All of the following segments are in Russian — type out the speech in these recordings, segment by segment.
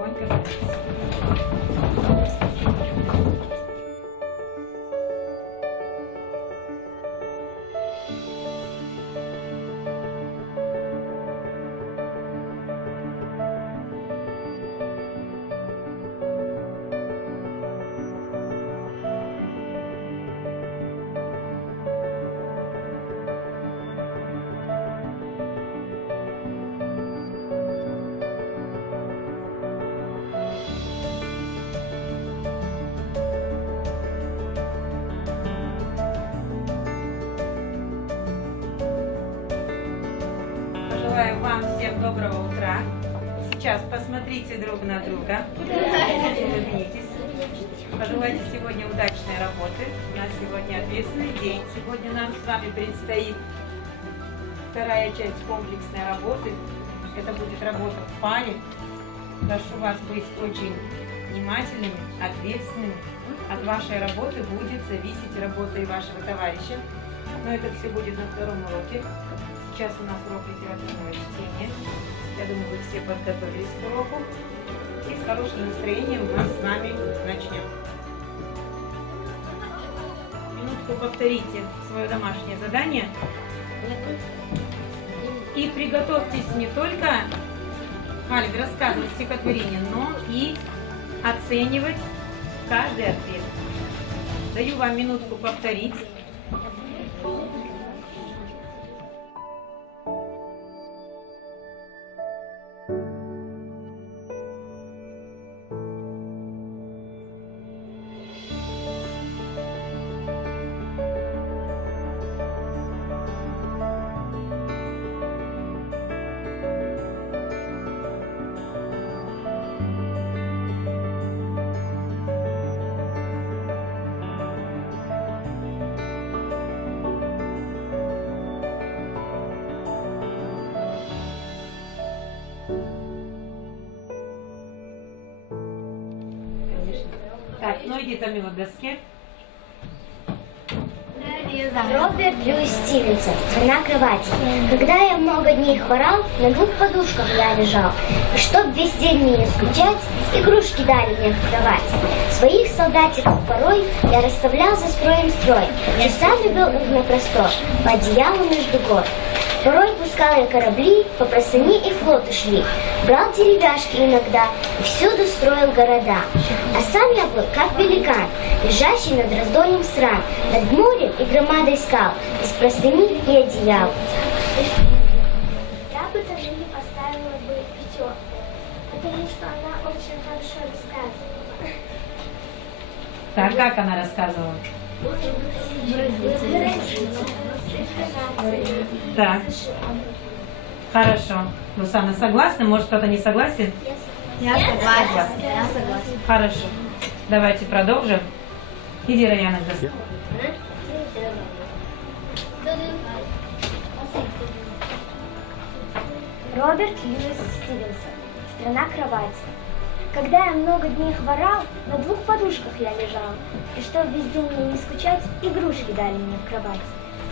Тихонько садитесь. Желаю вам всем доброго утра. Сейчас посмотрите друг на друга. Улыбнитесь. Пожелайте сегодня удачной работы. У нас сегодня ответственный день. Сегодня нам с вами предстоит вторая часть комплексной работы. Это будет работа в паре. Прошу вас быть очень внимательными, ответственными. От вашей работы будет зависеть работа и вашего товарища. Но это все будет на втором уроке. Сейчас у нас урок литературного чтения. Я думаю, вы все подготовились к уроку. И с хорошим настроением мы с вами начнем. Минутку повторите свое домашнее задание. И приготовьтесь не только, Халид, рассказывать стихотворение, но и оценивать каждый ответ. Даю вам минутку повторить. Так, ну иди, Тамила, к доске. Роберт Льюис Стивенсон. «Страна кровати». Когда я много дней хворал, на 2 подушках я лежал. И чтоб весь день мне не скучать, игрушки дали мне в кровать. Своих солдатиков порой я расставлял за строем строй. Часами вел их на простор, по одеялу между гор. Порой пускал я корабли, по простыне и флоты шли. Брал деревяшки иногда и всюду строил города. А сам я был как великан, лежащий над раздольем стран, над морем и громадой скал, из простыни и одеял. Я бы даже не поставила бы 5, потому что она очень хорошо рассказывала. Так, как она рассказывала? Так, хорошо. Лусана согласна? Может, кто-то не согласен? Я согласен. Хорошо. Давайте продолжим. Иди, Раяна, к доске. Роберт Льюис Стивенсон. «Страна кровати». Когда я много дней хворал, на 2 подушках я лежал. И чтоб весь день мне не скучать, игрушки дали мне в кровать.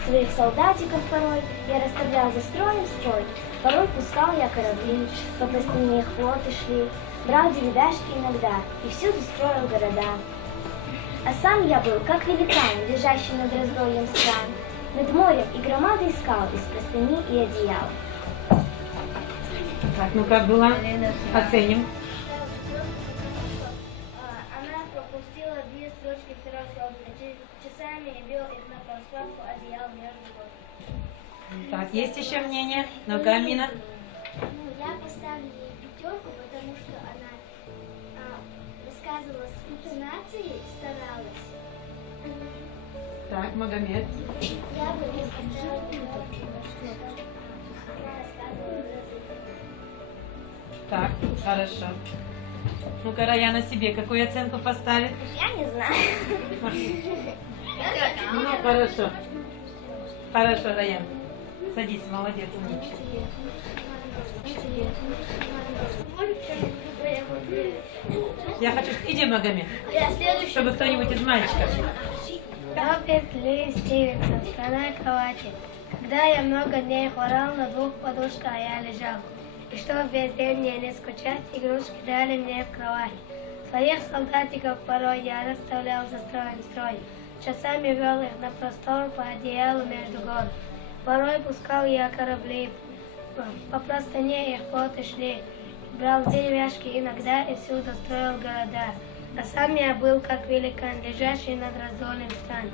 Своих солдатиков порой я расставлял за строем строй. Порой пускал я корабли, по простыне флоты шли. Брал деревяшки иногда и всюду строил города. А сам я был как великан, лежащий над раздольем стран, над морем и громадой скал, из простыни и одеял. Так, ну как было? Оценим. Она пропустила 2 строчки второй строки. Часами бил их на пространство одеял между год. Так, есть еще мнение? Ну-ка, Амина. Я поставлю ей 5, потому что она рассказывала с интонацией, старалась. Так, Магомед. Я бы ей поставила 5, потому что она рассказывала язык. Так, хорошо. Ну-ка, Раяна себе какую оценку поставит? Я не знаю. Ну, хорошо. Хорошо, Раян. Садись, молодец, умничка. Я хочу... Иди, Магомед. Чтобы кто-нибудь из мальчиков. Роберт Льюис Стивенсон. «Страна кровати». Когда я много дней хворал, на 2 подушках я лежал. И чтоб весь день мне не скучать, игрушки дали мне в кровать. Своих солдатиков порой я расставлял за строем строй. Часами вел их на простор по одеялу между гор. Порой пускал я корабли, по простыне их флоты шли. Брал деревяшки иногда и всюду строил города. А сам я был как великан, лежащий над раздольем стран.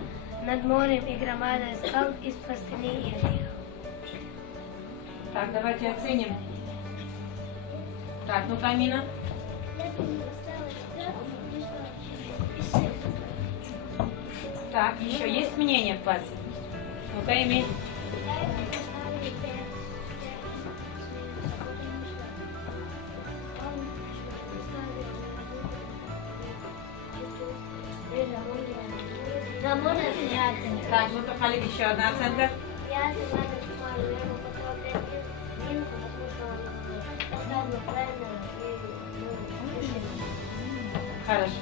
Над морем и громадой скал из простыни и одеял. Так, давайте оценим. Так, ну-ка, Амина. Так, еще есть мнение в классе? Ну-ка, Эмиль. Так, ну-ка, Халид, еще одна оценка. Я согласна, я ему поставила 5 минусов, потому что он поставил правильно и решил. Хорошо.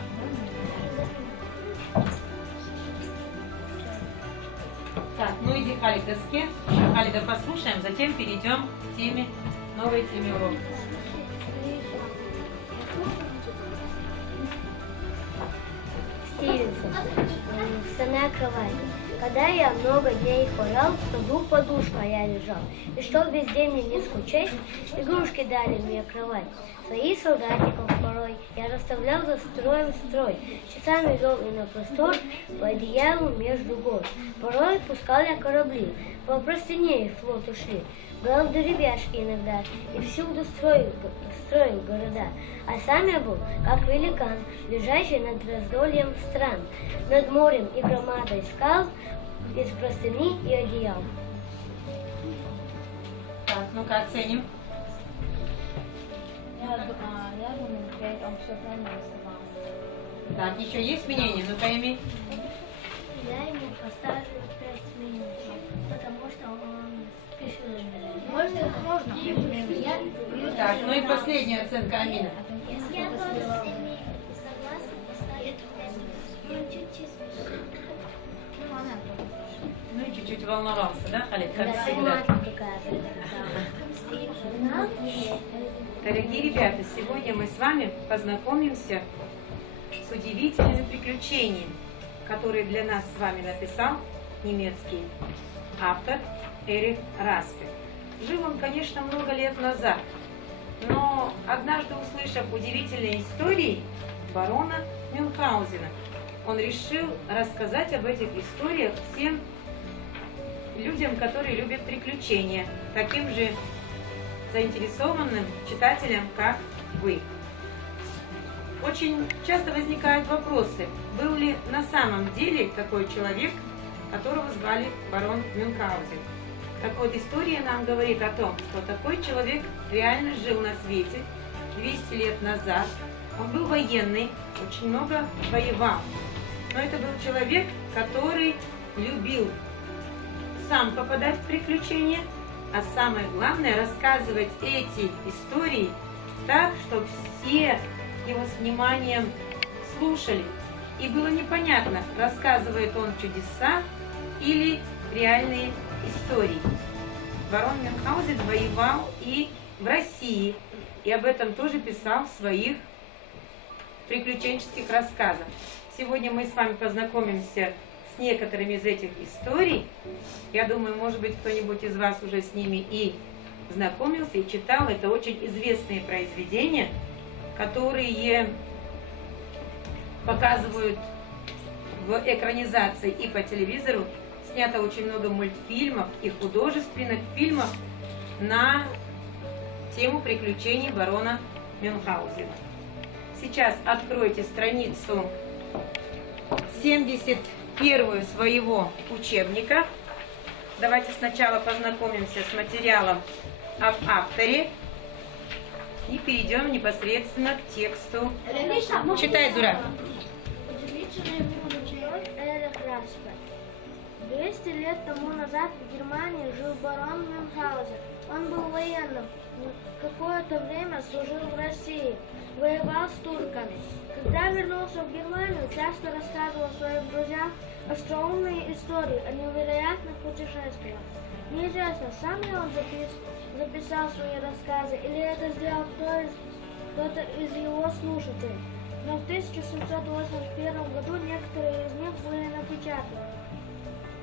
Так, ну иди, Халид, к доске. Еще Халида послушаем, затем перейдем к теме, новой теме урока. Стивенсон. Страна кровати. Когда я много дней хворал, на двух подушках я лежал. И чтоб весь день мне не скучать, игрушки дали мне кровать. Свои солдатиков порой я расставлял за строем строй. Часами вел и на простор по одеялу между гор. Порой пускал я корабли, по простыне их флот ушли. Брал деревяшки иногда и всюду строил города. А сам я был, как великан, лежащий над раздольем стран, над морем и громадой скал, из простыни и одеял. Так, ну-ка оценим. Я думаю, 5, он все правильно рисовал. Так, еще есть мнение? Ну-ка, Эмиль. Я ему поставил 5 минусов, потому что он спешил. Можно? Так, ну и последняя оценка, Амина. Я тоже согласна поставить 5 минусов. Он чуть-чуть спешил. Ну и чуть-чуть волновался, да, Халид, как Да, всегда? какая-то. Дорогие ребята, сегодня мы с вами познакомимся с удивительными приключениями, которые для нас с вами написал немецкий автор Эрих Распе. Жил он, конечно, много лет назад, но однажды, услышав удивительные истории барона Мюнхгаузена, он решил рассказать об этих историях всем людям, которые любят приключения, таким же заинтересованным читателям, как вы. Очень часто возникают вопросы, был ли на самом деле такой человек, которого звали барон Мюнхгаузен. Так вот, история нам говорит о том, что такой человек реально жил на свете 200 лет назад. Он был военный, очень много воевал. Но это был человек, который любил сам попадать в приключения, а самое главное рассказывать эти истории так, чтобы все его с вниманием слушали. И было непонятно, рассказывает он чудеса или реальные истории. Барон Мюнхгаузен воевал и в России, и об этом тоже писал в своих приключенческих рассказах. Сегодня мы с вами познакомимся с некоторыми из этих историй. Я думаю, может быть, кто-нибудь из вас уже с ними и знакомился, и читал. Это очень известные произведения, которые показывают в экранизации и по телевизору. Снято очень много мультфильмов и художественных фильмов на тему приключений барона Мюнхгаузена. Сейчас откройте страницу 71 своего учебника. Давайте сначала познакомимся с материалом об авторе и перейдем непосредственно к тексту. Читай, Зура. Эрих Распе. 200 лет тому назад в Германии жил барон Мюнхгаузен. Он был военным, какое-то время служил в России, воевал с турками. Когда вернулся в Германию, часто рассказывал своим друзьям остроумные истории о невероятных путешествиях. Неизвестно, сам ли он записал свои рассказы, или это сделал кто-то из его слушателей. Но в 1781 году некоторые из них были напечатаны.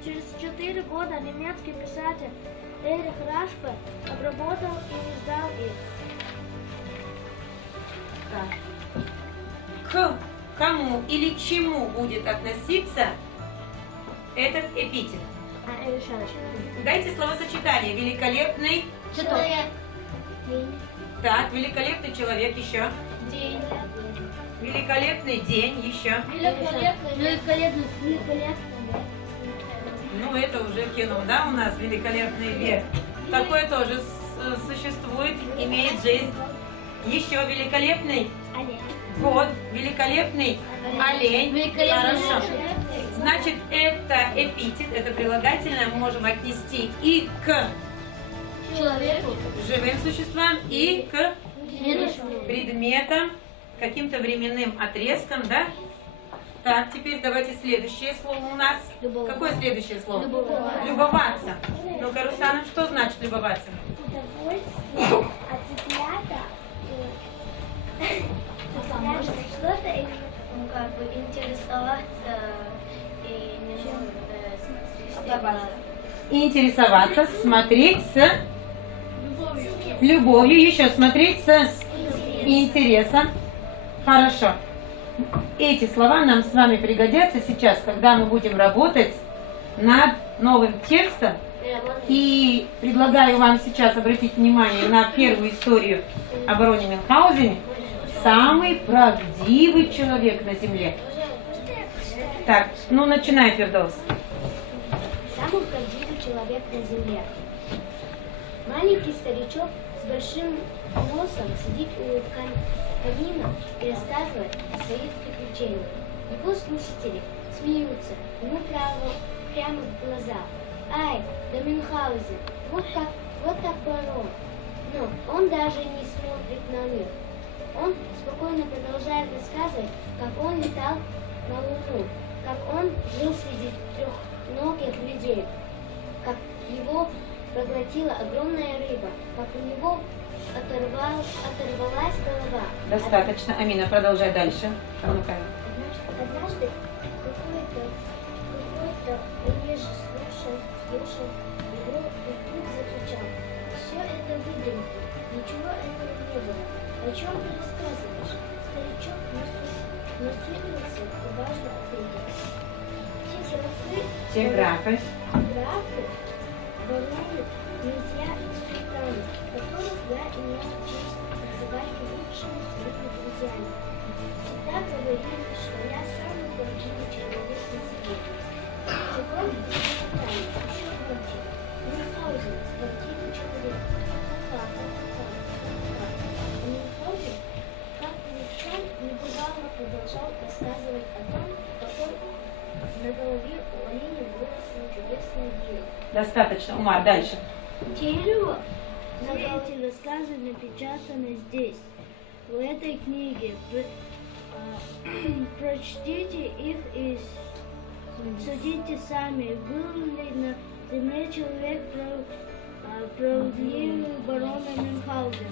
Через 4 года немецкий писатель Эрих Рашпе обработал и издал их. К кому или чему будет относиться этот эпитет? Дайте словосочетание. Великолепный Человек. Так, великолепный человек еще. День. Великолепный день еще. Великолепный. Ну, это уже кино, да, у нас великолепный век. Такое тоже существует, имеет жизнь. Еще великолепный год, великолепный олень. Хорошо. Значит, это эпитет, это прилагательное мы можем отнести и к Человеку. живым существам, и к предметам, каким-то временным отрезкам, да? Так, теперь давайте следующее слово у нас. Какое следующее слово? Любоваться. Ну-ка, Русана, что значит любоваться? Удовольствие от цыплята. Что-то или Как бы интересоваться и не Интересоваться, смотреть с любовью, еще смотреть с интересом. Хорошо. Эти слова нам с вами пригодятся сейчас, когда мы будем работать над новым текстом. И предлагаю вам сейчас обратить внимание на первую историю о бароне Мюнхгаузене. Самый правдивый человек на земле. Так, ну начинай, Фердоус. самый правдивый человек на земле. Маленький старичок с большим носом сидит у камина и рассказывает о своих приключениях. Его слушатели смеются ему прямо в глаза. Ай, да Мюнхгаузен, вот так барон. Но он даже не смотрит на них. Он спокойно продолжает рассказывать, как он летал на Луну, как он жил среди трехногих людей, как его проглотила огромная рыба, как у него оторвалась голова. Достаточно. Амина, продолжай дальше. Ну-ка. Однажды какой-то приезжий слушал его и вдруг закричал: «Все это выдумки, ничего этого не было. О чем ты рассказываешь?» Старичок насупился и важно ответил: Телеграфы. графы, бароны, князья и султаны, которых я имел честь называть лучшими своими друзьями. Всегда говорили, что я самый правдивый человек на земле. Теперь испытали еще громче. Мюнхгаузен, правдивый человек. Мюнхгаузен, как ни в чем не бывало, продолжал рассказывать о том, какой на голове у оленя выросло чудесное дерево. Достаточно. Умар, дальше. Дерево? Все эти рассказы напечатаны здесь, в этой книге. Прочтите их и судите сами, был ли на земле человек правдивый барона Мюнхгаузена.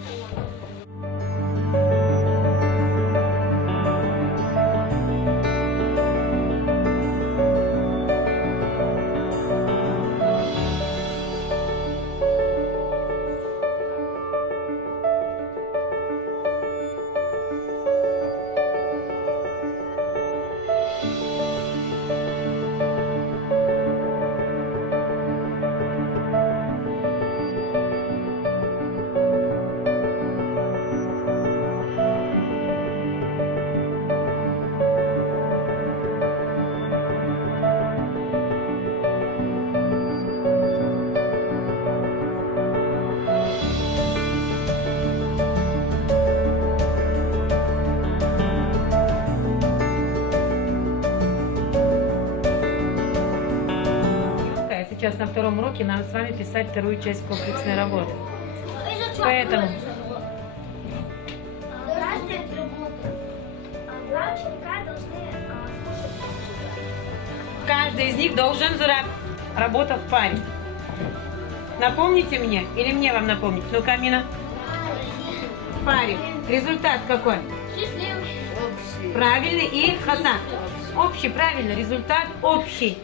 Сейчас на втором уроке нам с вами писать вторую часть комплексной работы. Поэтому каждый из них должен работать в паре. Напомните мне или мне вам напомнить? Ну-ка, Амина. В паре. Результат какой? Правильный. И Хасан. Общий, правильно. Результат общий.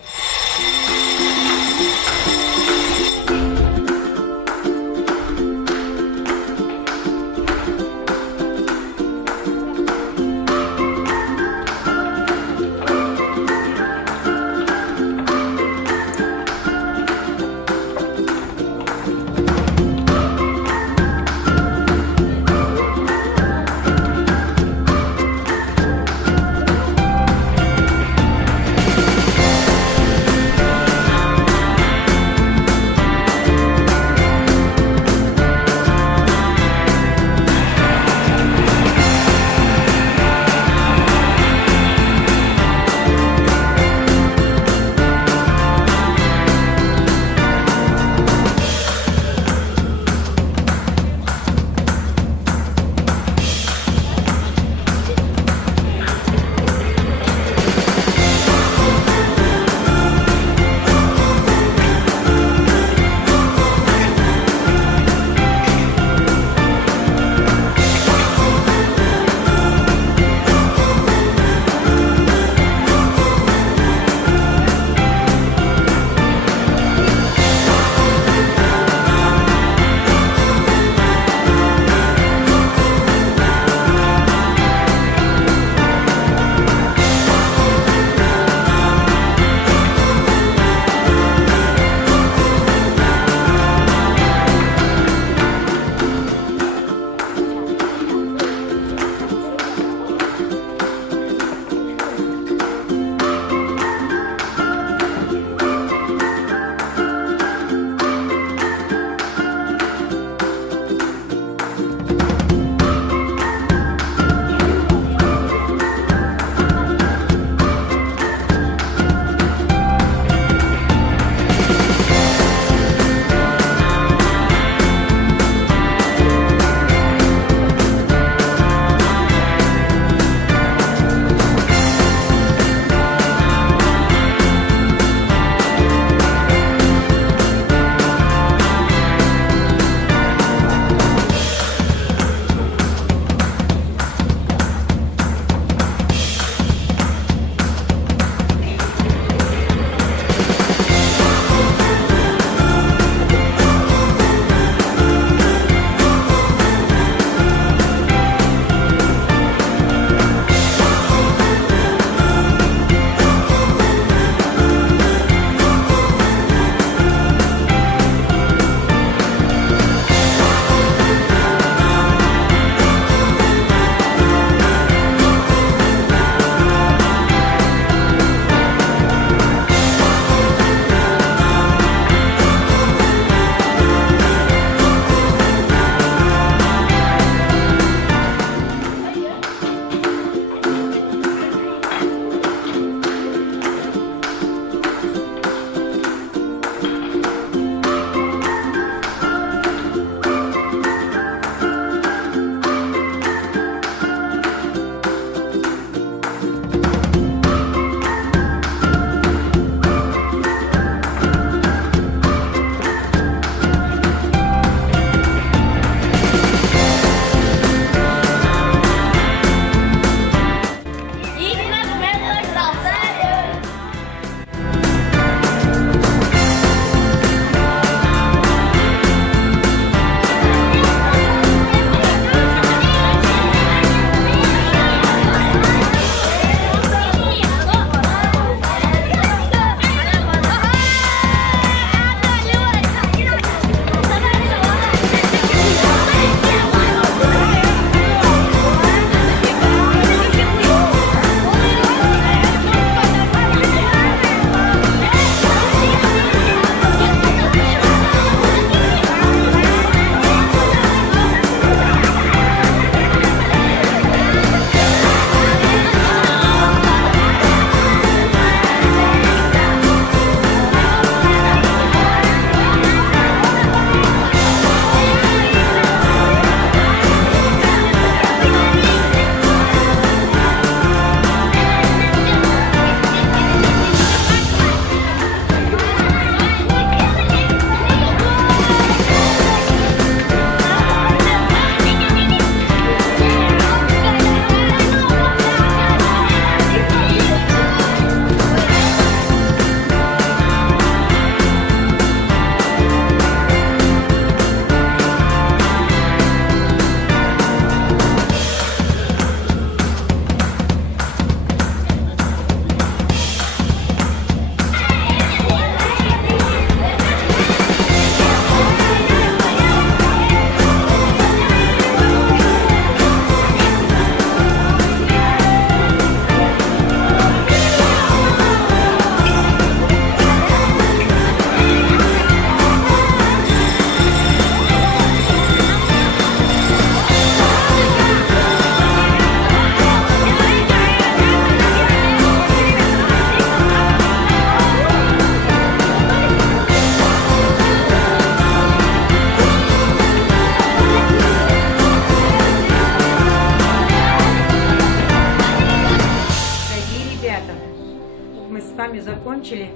с вами закончили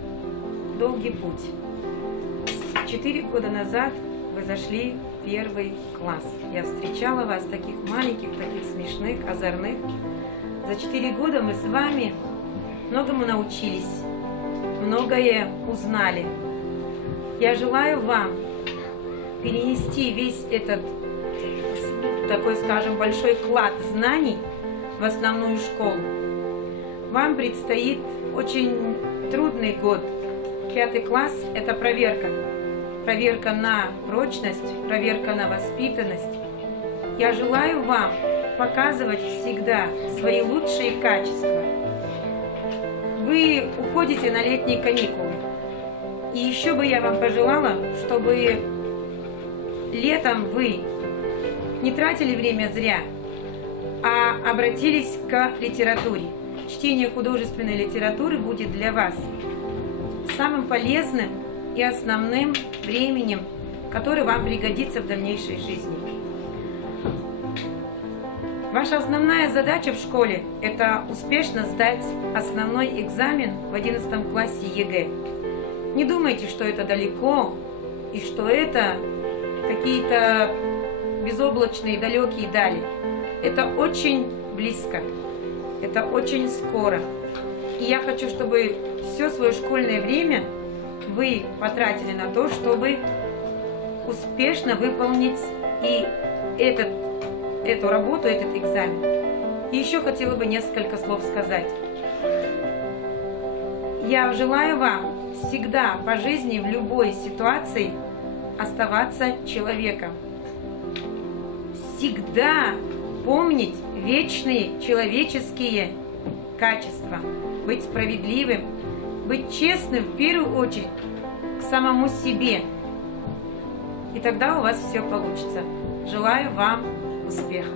долгий путь. 4 года назад вы зашли в 1 класс. Я встречала вас таких маленьких, таких смешных, озорных. За 4 года мы с вами многому научились, многое узнали. Я желаю вам перенести весь этот, такой, скажем, большой клад знаний в основную школу. Вам предстоит очень трудный год. 5 класс – это проверка. Проверка на прочность, проверка на воспитанность. Я желаю вам показывать всегда свои лучшие качества. Вы уходите на летние каникулы. И еще бы я вам пожелала, чтобы летом вы не тратили время зря, а обратились к литературе. Чтение художественной литературы будет для вас самым полезным и основным временем, которое вам пригодится в дальнейшей жизни. Ваша основная задача в школе – это успешно сдать основной экзамен в 11 классе ЕГЭ. Не думайте, что это далеко и что это какие-то безоблачные далекие дали. Это очень близко, это очень скоро. И я хочу, чтобы все свое школьное время вы потратили на то, чтобы успешно выполнить и эту работу, этот экзамен. И еще хотела бы несколько слов сказать. Я желаю вам всегда по жизни в любой ситуации оставаться человеком. Всегда помнить вечные человеческие качества. Быть справедливым, быть честным в первую очередь к самому себе. И тогда у вас все получится. Желаю вам успеха.